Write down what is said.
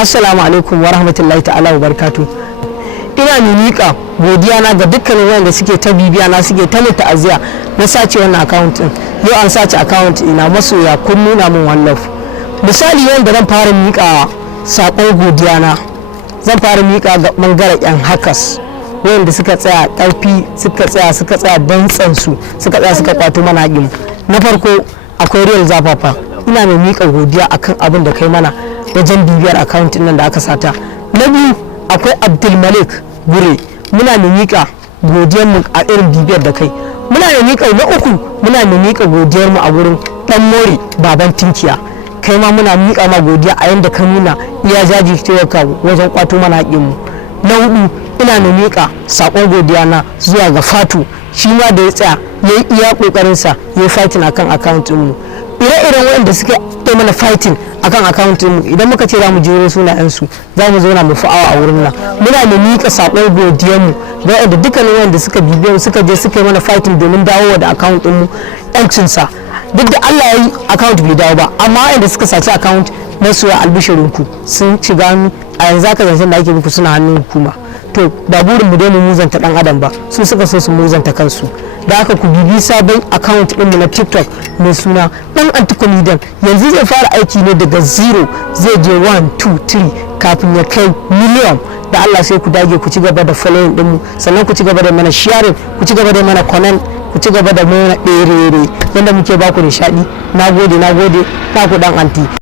Assalamu alaikum wa rahmatullahi ta'ala wa barakatuh. Ina miƙa godiya na ga dukkanin wanda suke ta bibiya na suke ta mu ta'aziya na sace wannan account din. Yau an sace account ina masoya kun nuna min wannan. Misali wanda zan fara miƙa sakon godiya na. Zan fara miƙa ga bangaren yan hackers wanda suka tsaya ƙarfi suka tsaya dantsan su suka tsaya suka kwato mana haƙin. Na farko akwai real zafafa. Ina mai miƙa godiya akan abin da kai mana wajen bibiyar account nan da aka sata. Na biyu akwai Abdulmalik Gure, muna mai miƙa godiyar mu a irin bibiyar da kai. Muna mai miƙa na uku muna mai miƙa godiyar mu a wurin Dan More baban Tinkiya. Kai ma muna miƙa ma godiya a yanda ka nuna iya jajircewar ka wajen kwato mana haƙin mu. Na hudu ina mai miƙa sakon godiya na zuwa ga Fatu, shi ma da ya tsaya yayi iya kokarin sa yayi fighting akan account mu. Ire-iren waɗanda suka yi mana fighting akan account mu idan muka ce za mu jero sunayensu za mu zauna mu fa'awa a wurin nan. Muna da miƙa sakon godiyar mu ga waɗanda dukkanin waɗanda suka bibiyo suka je suka yi mana fighting domin dawowa da account mu yancin sa. Duk da Allah ya yi account bai dawo ba, amma waɗanda suka saci account na suya albishirinku sun shiga hannu a yanzu aka zancen da ake muku suna hannun hukuma. To ba burin mu dai mu muzanta dan adam ba, su suka so su muzanta kansu. Da haka ku bibi sabon account ɗinmu na TikTok mai suna dan anti-comedian. Yanzu zai fara aiki ne daga 0 zai je 1 2 3 kafin ya kai miliyan. Da Allah sai ku dage ku ci gaba da following ɗinmu, sannan ku ci gaba da mana sharing, ku ci gaba da mana comment, ku ci gaba da mana ɗere yanda muke ba ku nishaɗi. Nagode na ku dan anti.